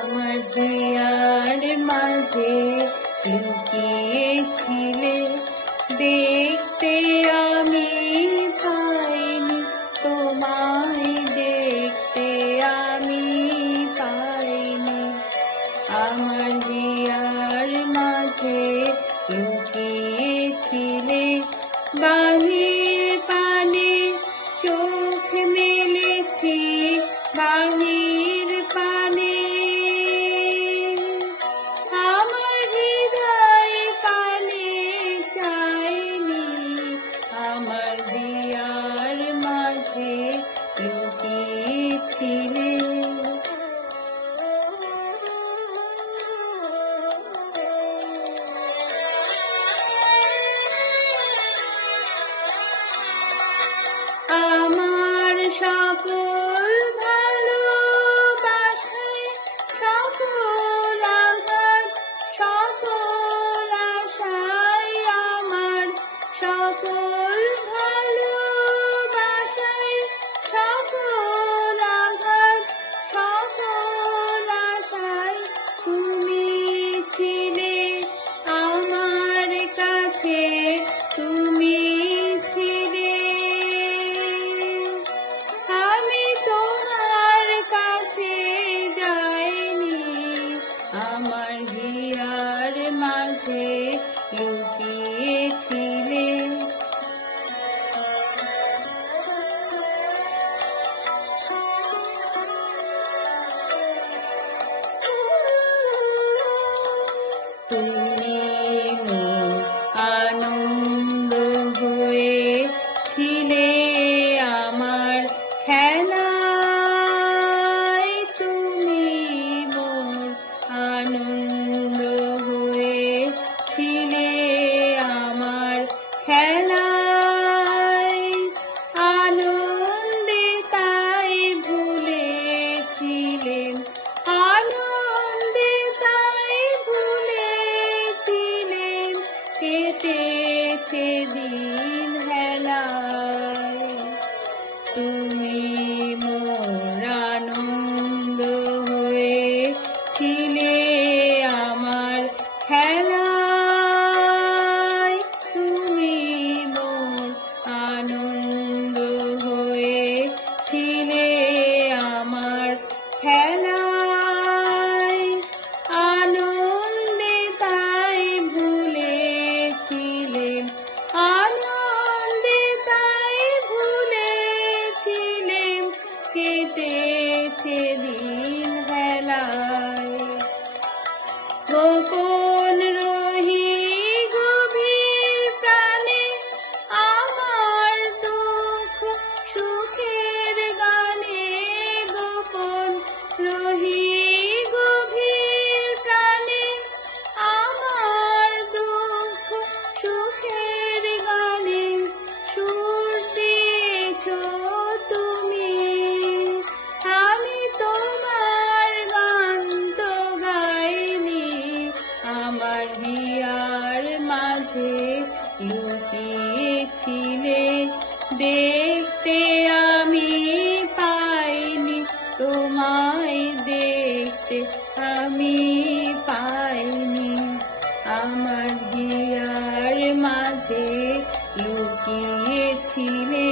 আমার হিয়ার মাঝে লুকিয়েছিলে, দেখতে আমি পাইনি তোমায়, দেখতে আমি পাইনি। আমার হিয়ার মাঝে লুকিয়েছিলে, বাহির পানে চোখ মেলেছি, বাহির পানে আমার হৃদয় পানে চাইনি। আমার হিয়ার মাঝে লুকিয়েছিলে। আমার সকল ভালোবাসায়, সকল আঘাত, সকল আশায়, আমার সকল ভালোবাসায়, সকল আঘাত, সকল আশায় তুমি ছিলে আমার কাছে, তুমি ছিলে। আমি তোমার কাছে যাইনি, আমার হিয়ার মাঝে লুকিয়েছিলে। তুমি মোর আনন্দ হয়েছিলে আমার খেলায়, তুমি মোর আনন্দ হয়েছিলে আমার খেলায়। আনন্দে তাই ভুলেছিলেন, আনন্দে তাই ভুলেছিলেন, কেটেছে দিন হেলায়। তুমি মোর আনন্দ হয়েছিলে আমার খেলায়, তুমি মোর আনন্দ হয়েছিলে আমার খেলায়। আনন্দে তাই ভুলেছিলেন, আনন্দে তাই ভুলেছিলেন, কেটেছে দিন হেলায়। গোপন রহি গভীর প্রাণে আমার দুঃখ সুখের গানে, গোপন রহি গভীর প্রাণে আমার দুঃখ সুখের গানে, সুর দিয়েছ তুমি। আমি তোমার গান তো গাইনি, আমার হিয়ার মাঝে লুকিয়েছিলে, দেখতে আমি পাইনি তোমায়, দেখতে আমি পাইনি। আমার হিয়ার মাঝে লুকিয়েছিলে।